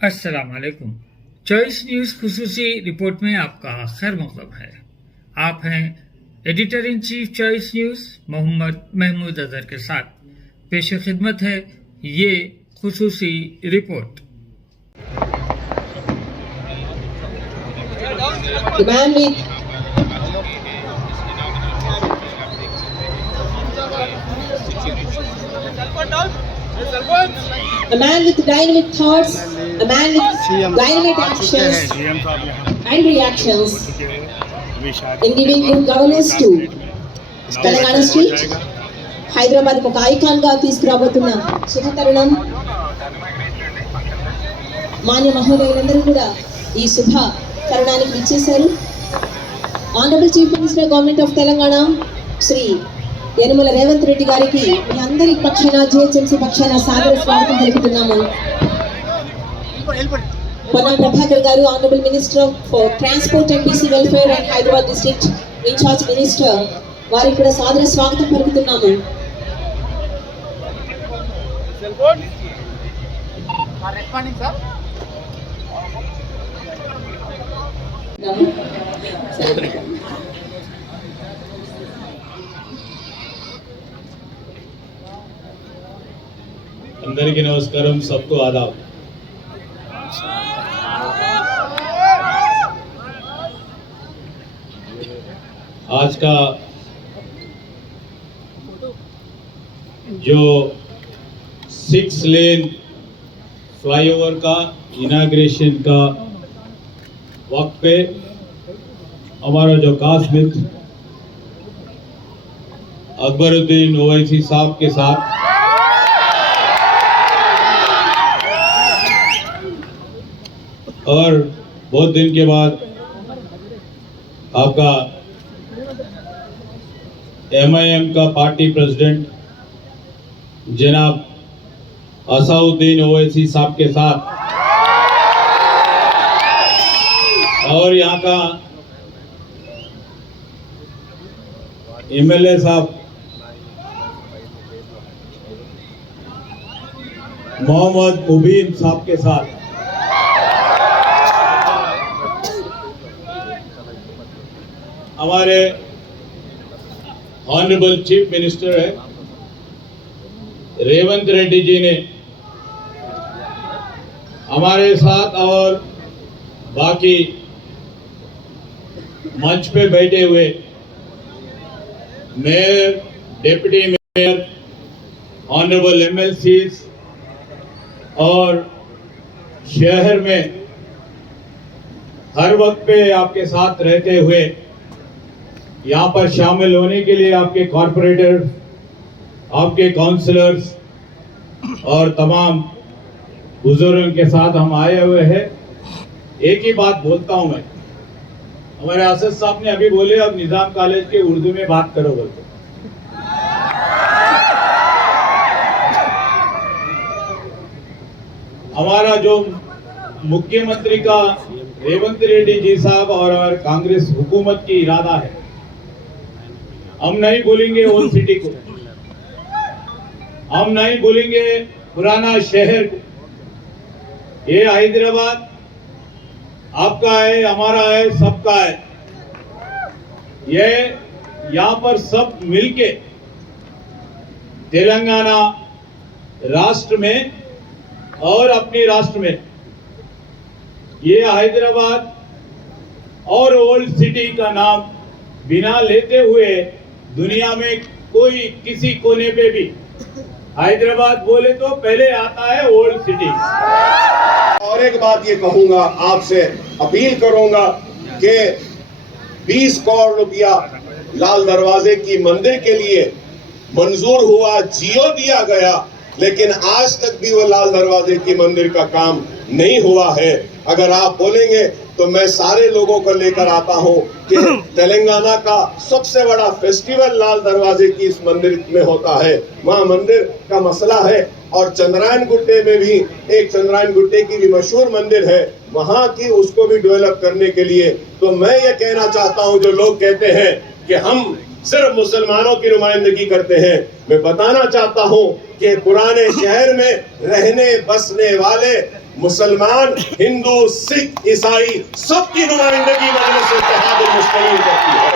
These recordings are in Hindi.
अस्सलाम वालेकुम। चॉइस न्यूज़ खुसूसी रिपोर्ट में आपका खैर मकदम है। आप हैं editor in chief choice news Mohammad Mahmood Azhar के साथ। पेश खिदमत है ये खुसूसी रिपोर्ट। A man with dynamic thoughts, a man with dynamic actions and reactions in giving good governance to Telangana state. Hyderabad ఒక ఐకాన్ గా తీసుకురాబోతున్న శుభ తరుణం. మాన్య మహోదయులందరూ కూడా ఈ శుభ తరుణానికి విచ్చేశారు. Honourable chief minister government of Telangana Shri Yanamala Revanth Reddy గారికి మీ అందరి పక్షాన జిహెచ్ఎంసీ పక్షాన సాదర స్వాగతం పలుకుతున్నాము. Ponnam Prabhakar garu honourable minister for transport and BC welfare and Hyderabad district in charge minister వారికి కూడా సాదర స్వాగతం పలుకుతున్నాము. అందరికీ నమస్కారం, सबको आदाब। आज का जो 6 लेन फ्लाईओवर का इनाग्रेशन का वक्त पे हमारा जो खास मित्र अकबरुद्दीन ओवैसी साहब के साथ और बहुत दिन के बाद आपका MIM का पार्टी प्रेसिडेंट जनाब असाउद्दीन ओवैसी साहब के साथ और यहाँ का MLA साहब मोहम्मद मुबीन साहब के साथ हमारे ऑनरेबल चीफ मिनिस्टर है रेवंत रेड्डी जी ने हमारे साथ और बाकी मंच पे बैठे हुए mayor, deputy mayor, honourable MLCs और शहर में हर वक्त पे आपके साथ रहते हुए यहाँ पर शामिल होने के लिए आपके कॉरपोरेटर, आपके काउंसलर्स और तमाम बुजुर्गों के साथ हम आए हुए हैं। एक ही बात बोलता हूँ मैं, हमारे आसिफ साहब ने अभी बोले अब निजाम कॉलेज के उर्दू में बात करो बोलते। हमारा जो मुख्यमंत्री का रेवंत रेड्डी जी साहब और हमारे कांग्रेस हुकूमत की इरादा है, हम नहीं भूलेंगे ओल्ड सिटी को, हम नहीं भूलेंगे पुराना शहर को। ये हैदराबाद आपका है, हमारा है, सबका है। ये यहाँ पर सब मिलके तेलंगाना राष्ट्र में और अपने राष्ट्र में ये हैदराबाद और ओल्ड सिटी का नाम बिना लेते हुए दुनिया में कोई किसी कोने पे भी हैदराबाद बोले तो पहले आता है ओल्ड सिटी। और एक बात ये कहूंगा, आपसे अपील करूंगा कि 20 करोड़ रुपया लाल दरवाजे की मंदिर के लिए मंजूर हुआ, जियो दिया गया, लेकिन आज तक भी वो लाल दरवाजे की मंदिर का काम नहीं हुआ है। अगर आप बोलेंगे तो मैं सारे लोगों को लेकर आता हूं कि तेलंगाना का सबसे बड़ा फेस्टिवल लाल दरवाजे की इस मंदिर में होता है। वहां मंदिर का मसला है और चंद्रायन गुट्टे में भी एक चंद्रायन गुट्टे की भी मशहूर मंदिर है, वहां की उसको भी डेवलप करने के लिए तो मैं ये कहना चाहता हूं, जो लोग कहते हैं कि हम सिर्फ मुसलमानों की नुमाइंदगी करते हैं, मैं बताना चाहता हूं कि पुराने शहर में रहने बसने वाले मुसलमान, हिंदू, सिख, ईसाई सबकी नुमाइंदगी मजलिस इत्तेहादुल मुस्लिमीन करती है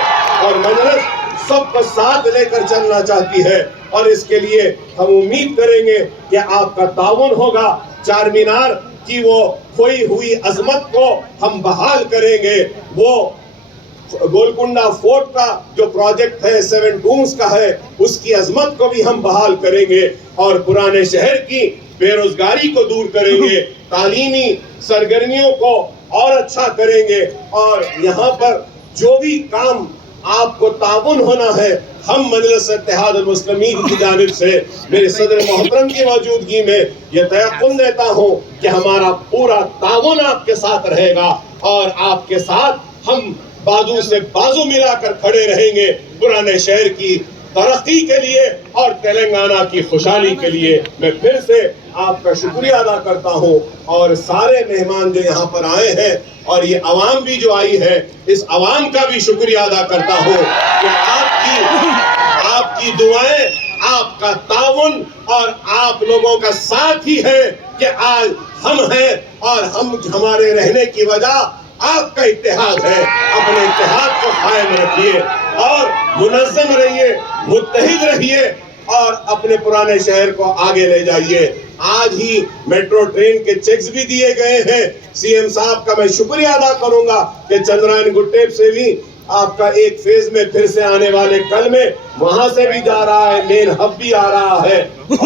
और मजलिस सबको साथ लेकर चलना चाहती है और इसके लिए हम उम्मीद करेंगे कि आपका ताउन होगा। चार मीनार की वो खोई हुई अजमत को हम बहाल करेंगे। वो गोलकुंडा फोर्ट का जो प्रोजेक्ट है 7 टूम्स का है उसकी अजमत को भी हम बहाल करेंगे और पुराने शहर की बेरोजगारी को दूर करेंगे, तालीमी सरगर्मियों को और अच्छा करेंगे और यहाँ पर जो भी काम आपको ताउन होना है हम मजलिस इत्तेहादुल मुस्लिमीन की जानिब से मेरे सदर मोहतरम की मौजूदगी में यह तयक़ुन देता हूँ कि हमारा पूरा ताउन आपके साथ रहेगा और आपके साथ हम बाजू से बाजू मिलाकर खड़े रहेंगे पुराने शहर की तरक्की के लिए और तेलंगाना की खुशहाली के लिए। मैं फिर से आपका शुक्रिया अदा करता हूं और सारे मेहमान जो यहाँ पर आए हैं और ये अवाम भी जो आई है इस अवाम का भी शुक्रिया अदा करता हूं कि आपकी दुआएं, आपका ताउन और आप लोगों का साथ ही है कि आज हम हैं और हमारे रहने की वजह आपका इत्तेहाद है। अपने इत्तेहाद को कायम रखिए और मुनज़्ज़म रहिए, मुत्तहिद रहिए और अपने पुराने शहर को आगे ले जाइए। आज ही मेट्रो ट्रेन के चेक्स भी दिए गए हैं। सीएम साहब का मैं शुक्रिया अदा करूंगा कि चंद्रायन गुट्टेप से भी आपका एक फेज में फिर से आने वाले कल में वहां से भी जा रहा है, मेन हब भी आ रहा है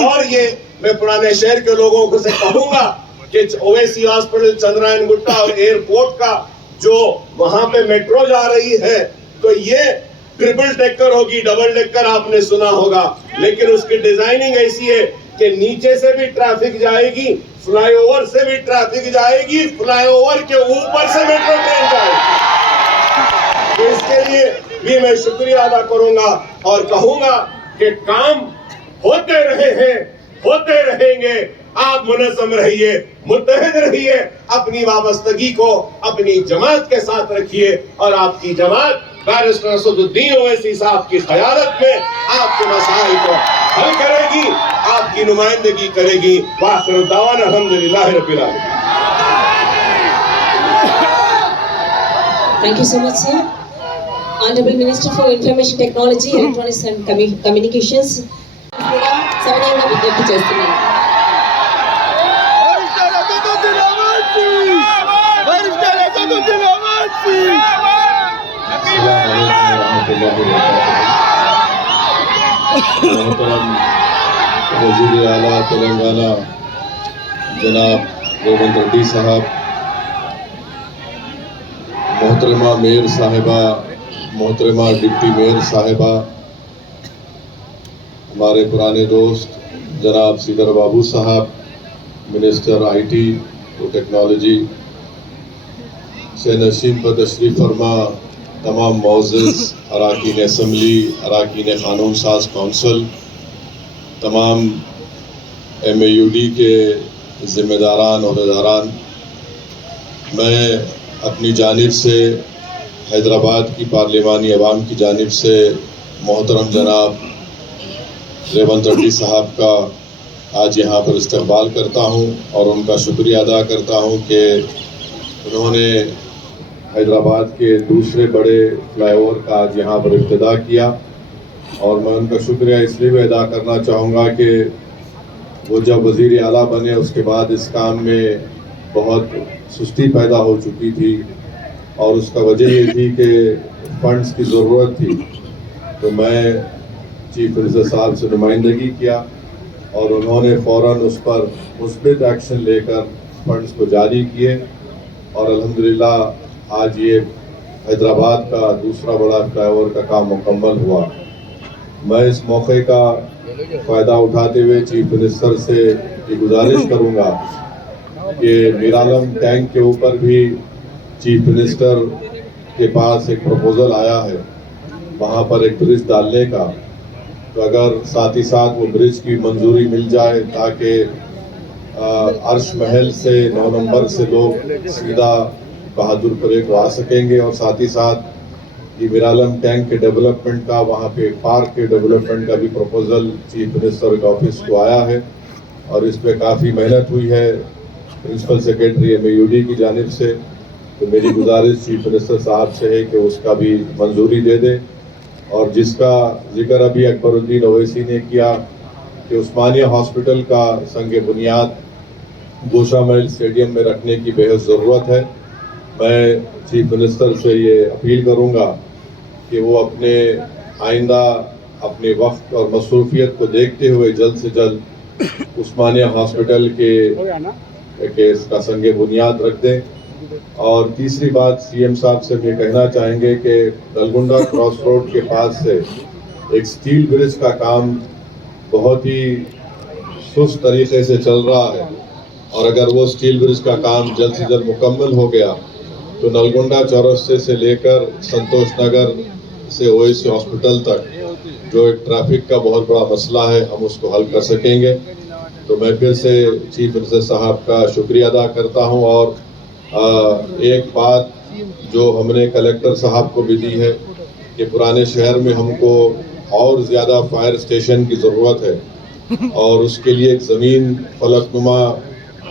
और ये मैं पुराने शहर के लोगों को से कहूंगा कि ओवैसी हॉस्पिटल, चंद्रायन गुट्टा और एयरपोर्ट का जो वहां पे मेट्रो जा रही है तो ये ट्रिपल डेकर होगी, डबल डेकर आपने सुना होगा, लेकिन उसकी डिजाइनिंग ऐसी है कि नीचे से भी ट्रैफिक जाएगी, फ्लाईओवर से भी ट्रैफिक जाएगी, फ्लाईओवर के ऊपर से मेट्रो ट्रेन जाएगी। तो इसके लिए भी मैं शुक्रिया अदा करूंगा और कहूंगा कि काम होते रहे हैं, होते रहेंगे। आप मुनज़्ज़म रहिए, मुत्तहिद रहिए, अपनी वाबस्तगी को अपनी जमात के साथ रखिए और आपकी जमात बैरिस्टर असदुद्दीन ओवैसी साहब की क़यादत में आपके मसाइल को हल करेगी, आपकी नुमाइंदगी करेगी। वाखिर दावाना अल्हम्दुलिल्लाह रब्बिल आलमीन। Thank you so much, sir. Honorable Minister for Information Technology, Electronics and Communications. సవినయంగా విజ్ఞప్తి చేస్తున్నాను. वज़ीर आला तेलंगाना जनाब रेवंत रेड्डी साहब, मोहतरमा मेयर साहिबा, मोहतरमा डिप्टी मेयर साहिबा, हमारे पुराने दोस्त जनाब सीदर बाबू साहब, मिनिस्टर आईटी और टेक्नोलॉजी, से नशीब पर तशरीफ़ फरमा तमाम मोअज़्ज़ज़ अरकान असम्बली, अरकान क़ानून साज कौंसिल, तमाम MAUD के ज़िम्मेदारान और अहदेदारान, मैं अपनी जानिब से हैदराबाद की पार्लिमानी अवाम की जानिब से मोहतरम जनाब रेवंत रेड्डी साहब का आज यहाँ पर इस्तकबाल करता हूँ और उनका शुक्रिया अदा करता हूँ कि उन्होंने हैदराबाद के दूसरे बड़े फ्लाईओवर का आज यहाँ पर इब्तिदा किया और मैं उनका शुक्रिया इसलिए भी अदा करना चाहूँगा कि वो जब वज़ीर आला बने उसके बाद इस काम में बहुत सुस्ती पैदा हो चुकी थी और उसका वजह ये थी कि फंड्स की ज़रूरत थी। तो मैं चीफ मिनिस्टर साहब से नुमाइंदगी किया और उन्होंने फ़ौरन उस पर मुस्बित एक्शन लेकर फंड्स को जारी किए और अल्हम्दुलिल्लाह आज ये हैदराबाद का दूसरा बड़ा फ्लाईओवर का काम मुकम्मल हुआ। मैं इस मौके का फ़ायदा उठाते हुए चीफ मिनिस्टर से ये गुजारिश करूँगा कि मीरालम टैंक के ऊपर भी चीफ मिनिस्टर के पास एक प्रपोज़ल आया है वहाँ पर एक ब्रिज डालने का, तो अगर साथ ही साथ वो ब्रिज की मंजूरी मिल जाए ताकि अर्श महल से 9 नंबर से लोग सीधा बहादुरपुरे को आ सकेंगे और साथ ही साथ ये मीरालम टैंक के डेवलपमेंट का, वहाँ पे पार्क के डेवलपमेंट का भी प्रपोज़ल चीफ मिनिस्टर के ऑफिस को आया है और इस पर काफ़ी मेहनत हुई है। प्रिंसिपल सेक्रेटरी MAUD की जानिब से, तो मेरी गुजारिश चीफ मिनिस्टर साहब से है कि उसका भी मंजूरी दे दें। और जिसका जिक्र अभी अकबरुद्दीन ओवैसी ने किया कि उस्मानिया हॉस्पिटल का संग बुनियाद गोशा महल स्टेडियम में रखने की बेहद ज़रूरत है। मैं चीफ मिनिस्टर से ये अपील करूंगा कि वो अपने आइंदा अपने वक्त और मसरूफियत को देखते हुए जल्द से जल्द उस्मानिया हॉस्पिटल के इसका संग बुनियाद रख दें। और तीसरी बात, CM साहब से ये कहना चाहेंगे कि नलगुंडा क्रॉस रोड के पास से एक स्टील ब्रिज का काम बहुत ही सुस्त तरीके से चल रहा है, और अगर वो स्टील ब्रिज का काम जल्द से जल्द मुकम्मल हो गया तो नलगुंडा चौरस्ते से लेकर संतोष नगर से ओएसी हॉस्पिटल तक जो एक ट्रैफिक का बहुत बड़ा मसला है, हम उसको हल कर सकेंगे। तो मैं फिर से चीफ मिनिस्टर साहब का शुक्रिया अदा करता हूं। और एक बात जो हमने कलेक्टर साहब को भी दी है कि पुराने शहर में हमको और ज़्यादा फायर स्टेशन की ज़रूरत है, और उसके लिए एक ज़मीन फलकनुमा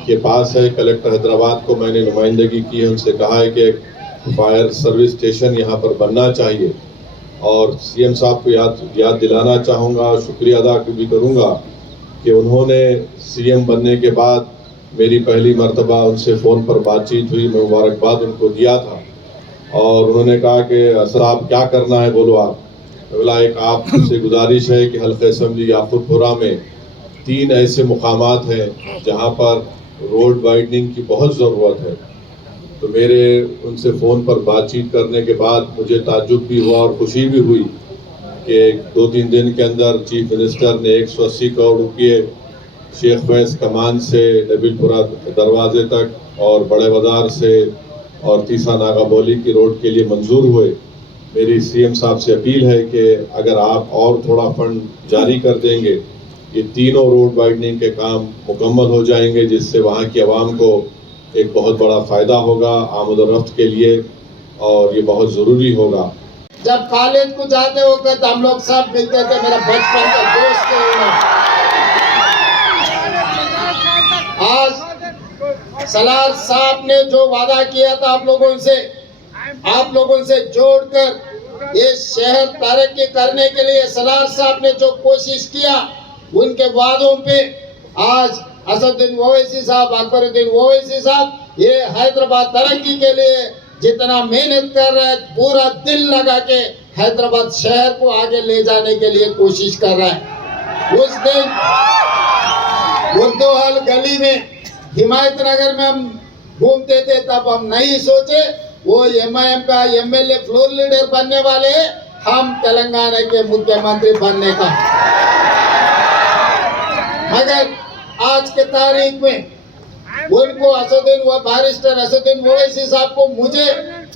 के पास है। कलेक्टर हैदराबाद को मैंने नुमाइंदगी की है, उनसे कहा है कि फायर सर्विस स्टेशन यहाँ पर बनना चाहिए। और CM साहब को याद दिलाना चाहूँगा, शुक्रिया अदा भी करूँगा कि उन्होंने CM बनने के बाद मेरी पहली मर्तबा उनसे फ़ोन पर बातचीत हुई, मैं मुबारकबाद उनको दिया था, और उन्होंने कहा कि सर आप क्या करना है बोलो आप। बोला एक आपसे गुजारिश है कि हल्के असेंबली याकूबपुरा में 3 ऐसे मुकामात हैं जहां पर रोड वाइडनिंग की बहुत ज़रूरत है। तो मेरे उनसे फ़ोन पर बातचीत करने के बाद मुझे ताज्जुब भी हुआ और खुशी भी हुई कि 2-3 दिन के अंदर चीफ मिनिस्टर ने 180 करोड़ रुपये शेख फैज़ कमान से नबीलपुरा दरवाजे तक और बड़े बाज़ार से और तीसा नागाबोली की रोड के लिए मंजूर हुए। मेरी CM साहब से अपील है कि अगर आप और थोड़ा फंड जारी कर देंगे, ये तीनों रोड वाइडनिंग के काम मुकम्मल हो जाएंगे, जिससे वहाँ की आवाम को एक बहुत बड़ा फ़ायदा होगा आमद-ओ-रफ्त के लिए, और ये बहुत ज़रूरी होगा। जब कॉलेज को जाते वक्त हम लोग सब मिलते थे, मेरा बचपन का दोस्त है। आज सलार साहब ने जो वादा किया था आप लोगों से जोड़कर ये शहर तरक्की करने के लिए सलार साहब ने जो कोशिश किया, उनके वादों पे आज असदुद्दीन ओवैसी साहब, अकबरुद्दीन ओवैसी साहब ये हैदराबाद तरक्की के लिए जितना मेहनत कर रहा है, पूरा दिल लगा के हैदराबाद शहर को आगे ले जाने के लिए कोशिश कर रहा है। उस दिन उर्दू गली में हिमायत नगर में हम घूमते थे, तब हम नहीं सोचे वो MIM का MLA फ्लोर लीडर बनने वाले हैं, हम तेलंगाना के मुख्यमंत्री बनने का। मगर आज के तारीख में उनको बैरिस्टर असदुद्दीन ओवैसी साहब को मुझे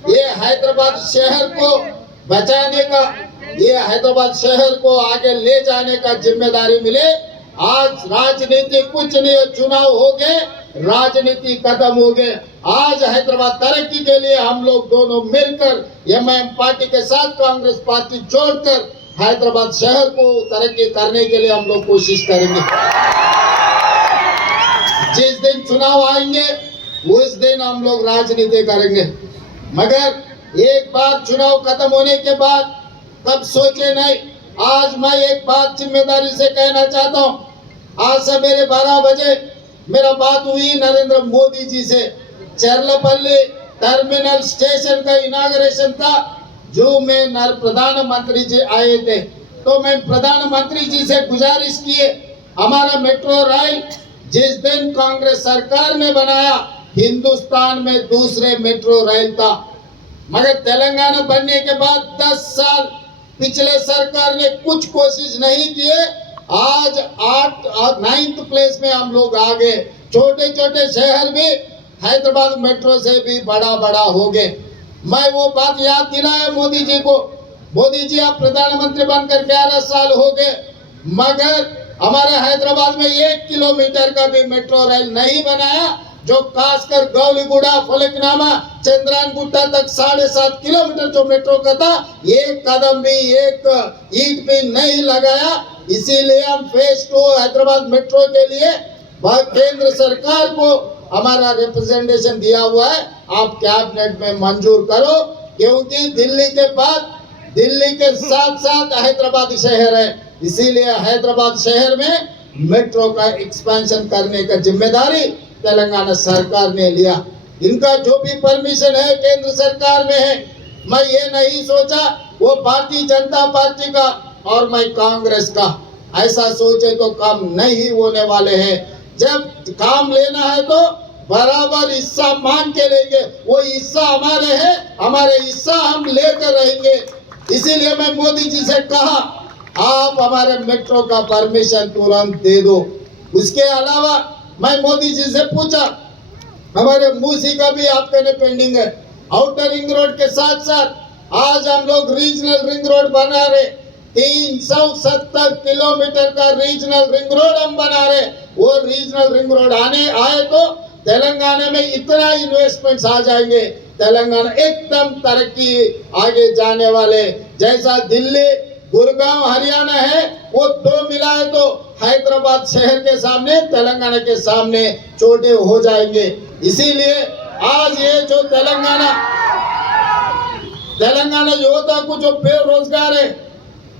ये हैदराबाद शहर को बचाने का, ये हैदराबाद शहर को आगे ले जाने का जिम्मेदारी मिले। आज राजनीति कुछ नहीं, चुनाव हो गए, राजनीति खत्म हो गए। आज हैदराबाद तरक्की के लिए हम लोग दोनों मिलकर MIM पार्टी के साथ कांग्रेस पार्टी जोड़कर हैदराबाद शहर को तरक्की करने के लिए हम लोग कोशिश करेंगे। जिस दिन चुनाव आएंगे उस दिन हम लोग राजनीति करेंगे, मगर एक बार चुनाव खत्म होने के बाद तब सोचे नहीं। आज मैं एक बात जिम्मेदारी से कहना चाहता हूँ, आज सवेरे 12 बजे मेरा बात हुई नरेंद्र मोदी जी से। चरलपल्ली टर्मिनल स्टेशन का इनाग्रेशन था, जो में प्रधानमंत्री जी आए थे, तो मैं प्रधानमंत्री जी से गुजारिश किए, हमारा मेट्रो रेल जिस दिन कांग्रेस सरकार ने बनाया, हिंदुस्तान में दूसरे मेट्रो रेल था, मगर तेलंगाना बनने के बाद 10 साल पिछले सरकार ने कुछ कोशिश नहीं किए। आज 9th प्लेस में हम लोग आ गए। छोटे छोटे शहर भी हैदराबाद मेट्रो से भी बड़ा हो गए। मैं वो बात याद दिलाया मोदी जी को, मोदी जी आप प्रधानमंत्री बनकर 11 साल हो गए, मगर हमारे हैदराबाद में 1 किलोमीटर का भी मेट्रो रेल नहीं बनाया, जो खासकर गौलीगुड़ा, फलकनामा, चंद्रायन गुट्टा तक 7.5 किलोमीटर जो मेट्रो का था, एक कदम भी, एक ईंट भी नहीं लगाया। इसीलिए हम फेज 2 हैदराबाद मेट्रो के लिए केंद्र सरकार को हमारा रिप्रेजेंटेशन दिया हुआ है, आप कैबिनेट में मंजूर करो, क्योंकि दिल्ली के बाद दिल्ली के साथ साथ हैदराबाद शहर है, इसीलिए हैदराबाद शहर में मेट्रो का एक्सपेंशन करने का जिम्मेदारी तेलंगाना सरकार ने लिया। इनका जो भी परमिशन है केंद्र सरकार में है। मैं ये नहीं सोचा वो भारतीय जनता पार्टी का और मैं कांग्रेस का, ऐसा सोचे तो काम नहीं होने वाले हैं। जब काम लेना है तो बराबर हिस्सा मांग के लेंगे, वो हिस्सा हमारे है, हमारे हिस्सा हम लेकर रहेंगे। इसीलिए मैं मोदी जी से कहा, आप हमारे मेट्रो का परमिशन तुरंत दे दो। उसके अलावा मैं मोदी जी से पूछा, हमारे मूसी का भी आपके लिए पेंडिंग है। आउटर रिंग रोड के साथ साथ आज हम लोग रीजनल रिंग रोड बना रहे, 370 किलोमीटर का रीजनल रिंग रोड हम बना रहे। वो रीजनल रिंग रोड आए तो तेलंगाना में इतना इन्वेस्टमेंट्स आ जाएंगे, तेलंगाना एकदम तरक्की आगे जाने वाले। जैसा दिल्ली, गुड़गांव, हरियाणा है, वो दो मिलाए तो हैदराबाद शहर के सामने, तेलंगाना के सामने छोटे हो जाएंगे। इसीलिए आज ये जो तेलंगाना युवता को जो बेरोजगार है,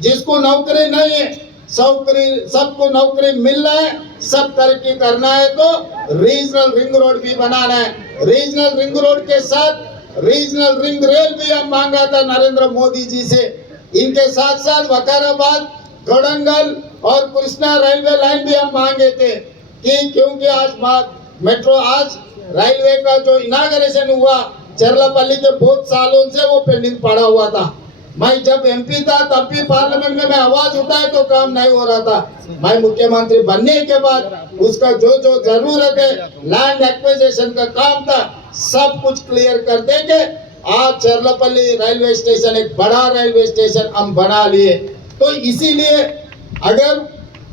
जिसको नौकरी नहीं है, सबको नौकरी मिल रहा है, सब तरक्की करना है तो रीजनल रिंग रोड भी बनाना है। रीजनल रिंग रोड के साथ रीजनल रिंग रेल भी हम मांगा था नरेंद्र मोदी जी से। इनके साथ साथ वकाराबाद, गड़ंगल और कृष्णा रेलवे लाइन भी हम मांगे थे कि क्योंकि आज मेट्रो, आज रेलवे का जो इनाग्रेशन हुआ चरलापल्ली के बहुत सालों से वो पेंडिंग पड़ा हुआ था। मैं जब एमपी था तब भी पार्लियामेंट में मैं आवाज उठाए तो काम नहीं हो रहा था। मैं मुख्यमंत्री बनने के बाद उसका जो जरूरत है, लैंड एक्विजिशन का काम था, सब कुछ क्लियर कर देंगे। आज चरलापल्ली रेलवे स्टेशन एक बड़ा रेलवे स्टेशन हम बना लिए। तो इसीलिए अगर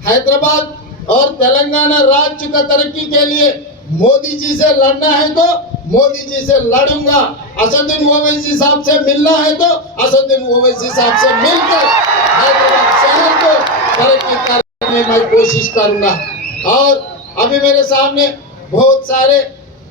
हैदराबाद और तेलंगाना राज्य का तरक्की के लिए मोदी जी से लड़ना है तो मोदी जी से लड़ूंगा। असदुद्दीन ओवैसी साहब से मिलना है तो असदुद्दीन ओवैसी साहब से मिलकर हैदराबाद शहर को तरक्की करने में कोशिश करूंगा। और अभी मेरे सामने बहुत सारे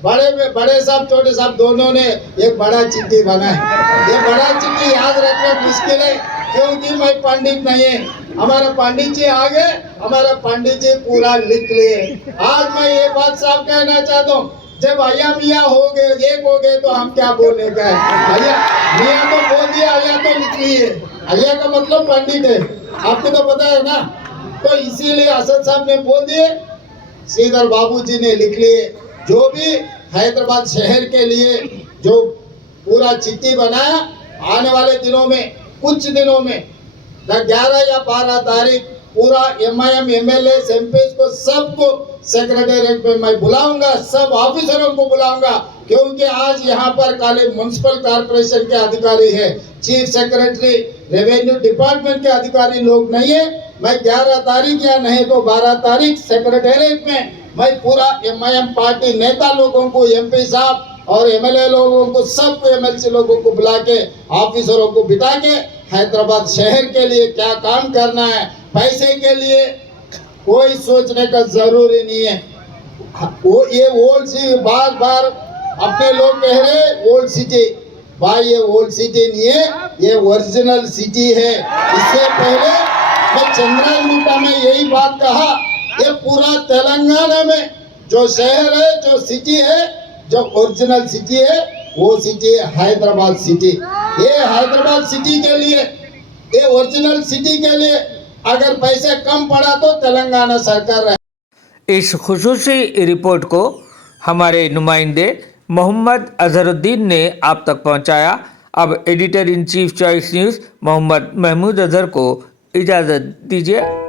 बड़े साहब, छोटे साहब दोनों ने एक बड़ा चिट्ठी बनाया। ये बड़ा चिट्ठी याद रखना मुश्किल है क्योंकि मैं पंडित नहीं है। हमारा पंडित जी आ गए, हमारा पंडित जी पूरा लिख लिए। आज मैं ये बात साफ कहना चाहता हूँ, जब अय्या मियाँ हो गए, एक हो गए, तो हम क्या बोलने का है। अय्या मियाँ तो बोल दिया, अय्या तो लिख लिए। अय्या का मतलब पंडित है, आपको तो पता है ना। तो इसीलिए असद साहब ने बोल दिए, श्रीधर बाबू जी ने लिख लिए। जो भी हैदराबाद शहर के लिए जो पूरा चिट्ठी बनाया, आने वाले दिनों में, कुछ दिनों में 11 या 12 तारीख पूरा MIM MLA MPs को सबको सेक्रेटेरिएट में मैं बुलाऊंगा, सब ऑफिसरों को बुलाऊंगा। क्योंकि आज यहाँ पर खाली म्युनिसिपल कॉर्पोरेशन के अधिकारी है, चीफ सेक्रेटरी, रेवेन्यू डिपार्टमेंट के अधिकारी लोग नहीं है। मैं 11 तारीख या नहीं तो 12 तारीख सेक्रेटेरिएट में मैं पूरा MIM पार्टी नेता लोगों को, MP साहब और MLA लोगों को, सबको, MLC लोगों को बुला के, ऑफिसरों को बिठा के हैदराबाद शहर के लिए क्या काम करना है, पैसे के लिए कोई सोचने का जरूरी नहीं है। वो ये ओल्ड सिटी, बार अपने लोग कह रहे ओल्ड सिटी, भाई ये ओल्ड सिटी नहीं है, ये ओरिजिनल सिटी है। इससे पहले मैं चंद्रगुप्ता में यही बात कहा, ये पूरा तेलंगाना में जो शहर है, जो सिटी है, जो ओरिजिनल सिटी है, वो सिटी है हैदराबाद सिटी। ये हैदराबाद सिटी के लिए, ये ओरिजिनल सिटी के लिए अगर पैसे कम पड़ा तो तेलंगाना सरकार है। इस खुसूसी रिपोर्ट को हमारे नुमाइंदे मोहम्मद अजहरुद्दीन ने आप तक पहुंचाया। अब editor in chief choice news Mohammad Mahmood Azhar को इजाज़त दीजिए।